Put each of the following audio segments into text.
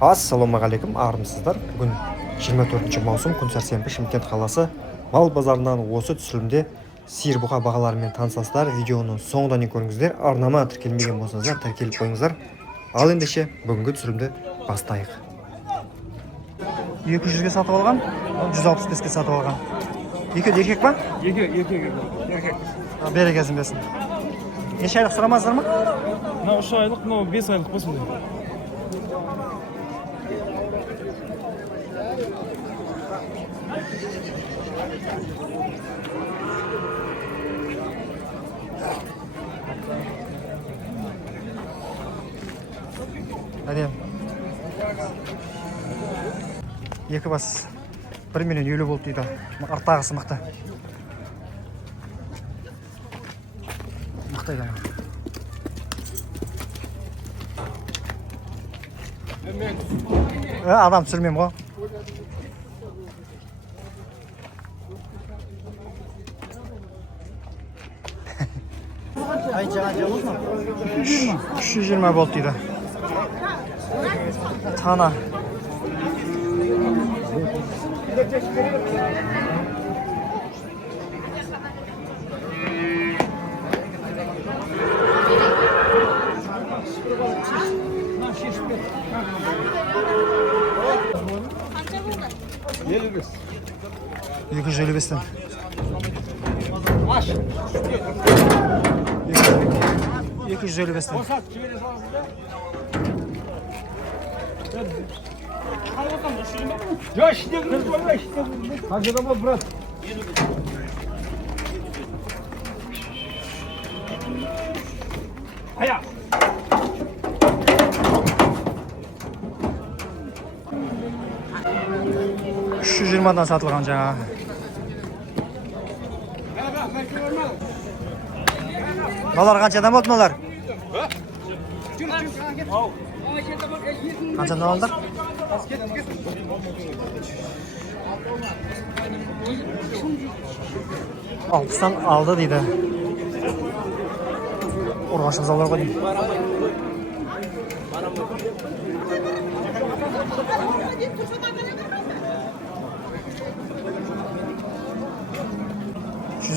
Ассалаумағалейкум, армысыздар. Бүгін 24 маусым, күн сәрсенбі, Шымкент қаласы мал базарынан осы түсірілімде сиыр бұқа бағаларымен танысасыздар. Видеоны соңынан көріңіздер. Арнама тіркелмеген болсаңыздар, тіркеліп қойыңыздар. Ал ендеше бүгінгі түсірілімді бастайық. 200-ге сатып алған, 165-ке сатып алған. Екеуі еркек па? Еркек. Берекесін берсін. Неше айлық сұрамаздар ма? Мынау 3 айлық, мынау 5 айлық болсын деп. Әдем. Екі бас 1 миллион 50 болды дейді. Арттағысы мықты. Мықты екен. Адам түсірмеймін ғой. Ай, жаңа жауыз ма? 320 болды дейді. Тана. Екі жүз 55-тен. 255-тен. Я снег не твой, а где там брат? Ая. Şu 20'dan satılған жаңа. Dolar қаншадан болды мыналар? Қаншадан алдыңдар? 60-тан алды дейді. Ұрғашық залар ғой дейм.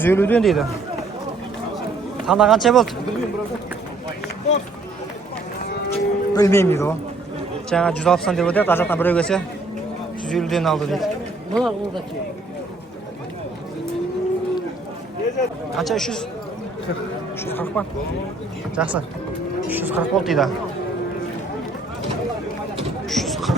$150'ден дейді. Таңда қанша болды? Білмеймін дейді ғой. Жаңа 160-тан деп өтеді, ажақтан бір өгесе 150'ден алды дейді. Қанша 300? 340 па? Жақсы. 340 болды дейді. 340.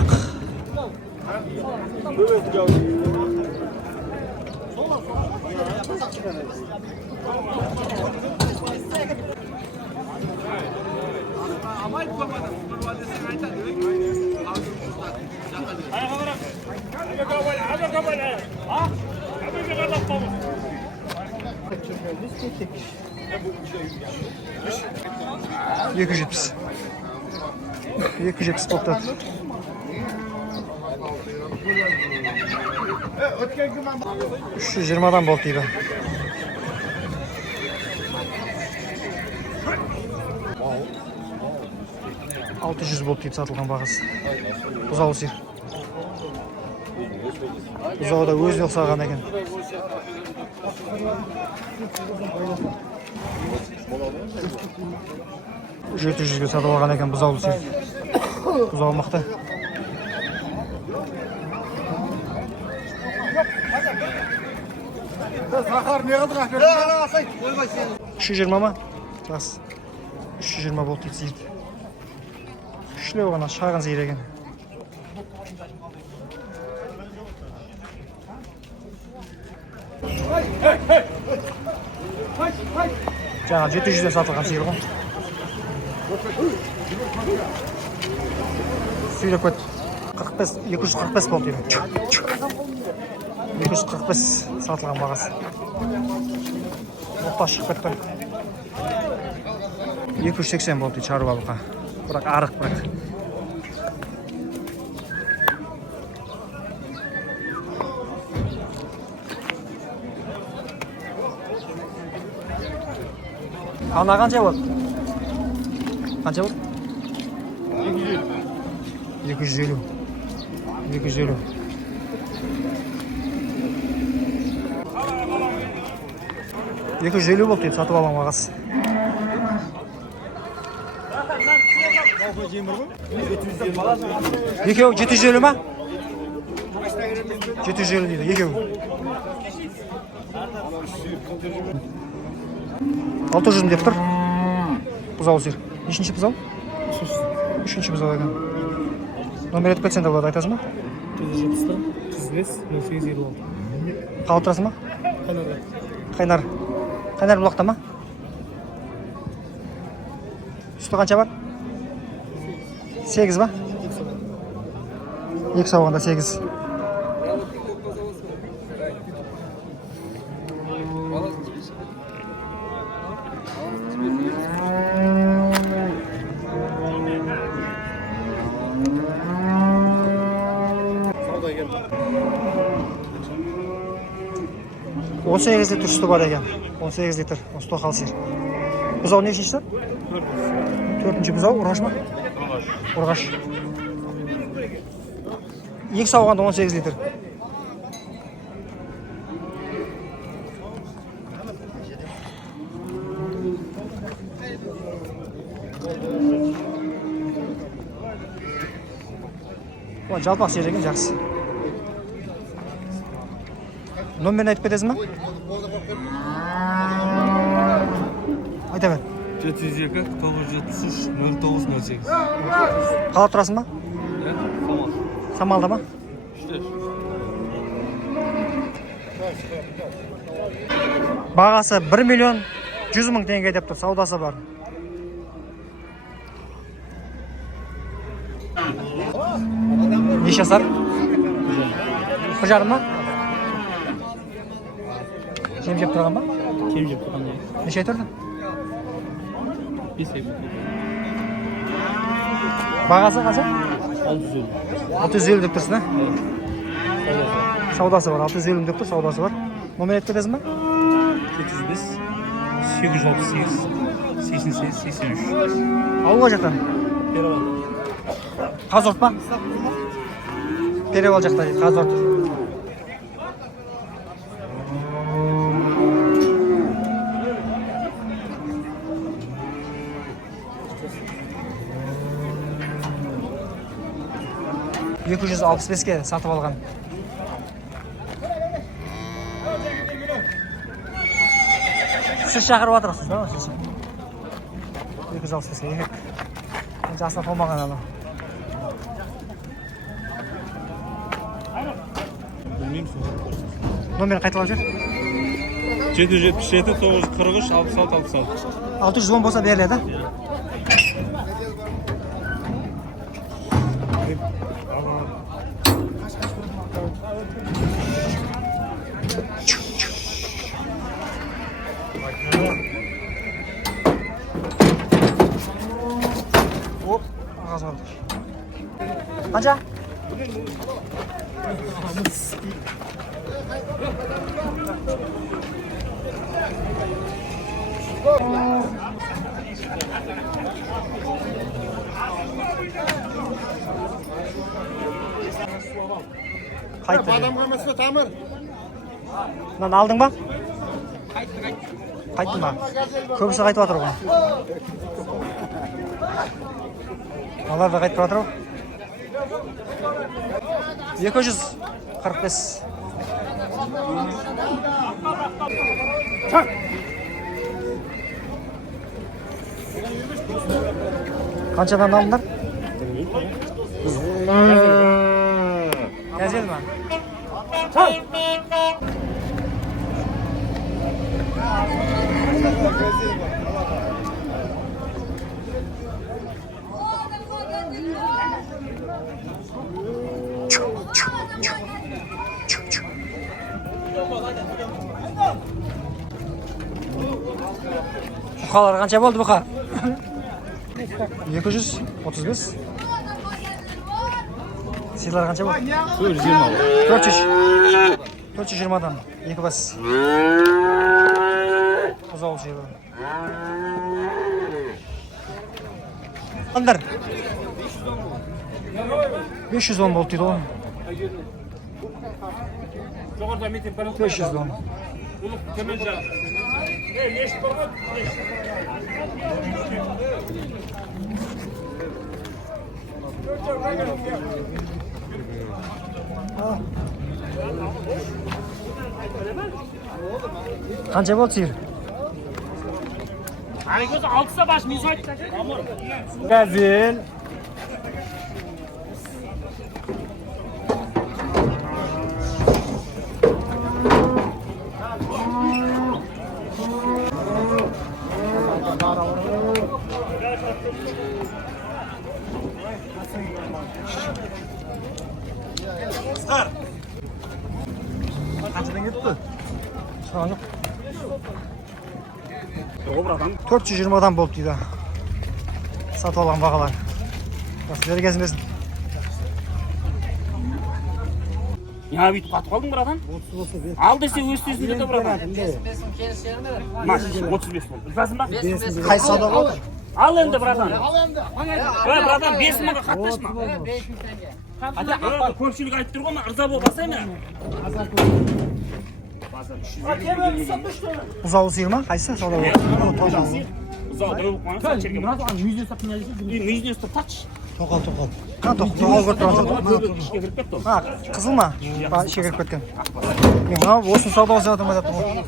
$270. 270 болды. $320'dan болды дейді. $600 болды дейді сатылған бағасы. Бұзау сиыр. Бұзау да өзіне ұқсаған екен. $700'ге сатып алған екен бұзаулы сиыр. Бұзау мықты. Сахар не қылдық ақпер? 320 ма? Жақсы. 320 болды дейді сиыр. Күшлеу ғана шағын сиыр екен. Жаңа 700'ден сатылған сиыр ғой. Сүйрек өт. 245 болды дейді. 245 сатылған бағасы. Оқта шығып кетті. 280 болды дейді шаруа бұқа. Бірақ арық бірақ. Ана қанша болды? Қанша болды? 250. 250. Екі жүз елу болды дейді, сатып аламын ағасы. Екеу 750 ма? 750 дейді, екеу. 600 деп тұр. Бұзау сер. Нешінші бұзау? Үшінші бұзау екен. Номер етіп кетсен де болады, айтасың ма? 970-35-08-56. Қал тұрасың ма? Қайнар. Қайнар бұлақта ма? Үсті қанша бар? 8 ба? 2 сауғанда 8. Он 18 литр sütü var ekan. 18 litr. Осы тоқал сиыр. Бұзау нешінші? 4-ші бұзау, ұрғаш ма? Ұрғаш. 2 сауғанда 18 литр. Жалпақ сиыр екен, жақсы. Номерін айтып кетесің ма? Айта бер. 702-973-0908. Қалап тұрасың ба? Самал. Самалда ма? Бағасы 1 миллион 100 мың теңге деп тұр, саудасы бар. Неше жасар? 1 жарым ма? Жем жеп тұрған ба? Кем жеп тұрған не? Неше тұрды? 5 ай. Бағасы қанша? 650. 650 деп тұрсың, саудасы бар, 650 деп тұр, саудасы бар. Номер етіп кетесің ба? 705-868-88-83. Ауылға жақтан? Перевал. Қазорт па? Перевал жақта дейді, Қазорт. $265-ке сатып алған. Сіз шақырып отырсыз да, сіз? 265-ке ерек. Жасына толмаған ана. Білмеймін сол. Номерін қайталап жүр. 777-943-66-66. 610 болса беріледі. Оп, ағаз бар. Қанша? Қайтты. Адамға емес пе, Тамыр? Мынаны алдың ба? Қайттың ба? Көбісі қайтып жатыр ғой. Алар да қайтып жатыр ғой. 245. Қаншадан алдыңдар? Газель ма? Бұқалар қанша болды бұқа? 235. Сыйлар қанша болды? 420-дан 2 бас. Бұзау сыйлы. Қандар? 510 болды дейді ғой. Жоғарыда мектеп бар. 510. Бұл төмен жақ. Мешіт бар ғой. Қанша болды сиыр? Айгөзі 6-са баш мен айтты. Газель. Сығар. Қаншадан кетті? Сұраған жоқ. Добыр адам. 420-дан болды дейді. Сатып алған бағалар. Сіздер кезінбесін. Ya bir tukat kaldın buradan. Al dese üstüsünde de buradan. Maş 35 oldu. Bilmezsin bak. Қай сауда болды? Al hem de buradan. Buradan 5 mıga katlaşma. Hadi komşuluk ayıp durma ama ırza bol basayım ya. Бұзаулы сиыр ма? Қайсы сауда болды? Uzak dövüp bana sen çekin. Yüzüne satın yazı. Yüzüne taç. Тоқал. Тоқал көріп тұрған. İşe girip кетті. Қызыл ма? Шегіріп кеткен. Мен мынау осыны сауда жасап жатырмын.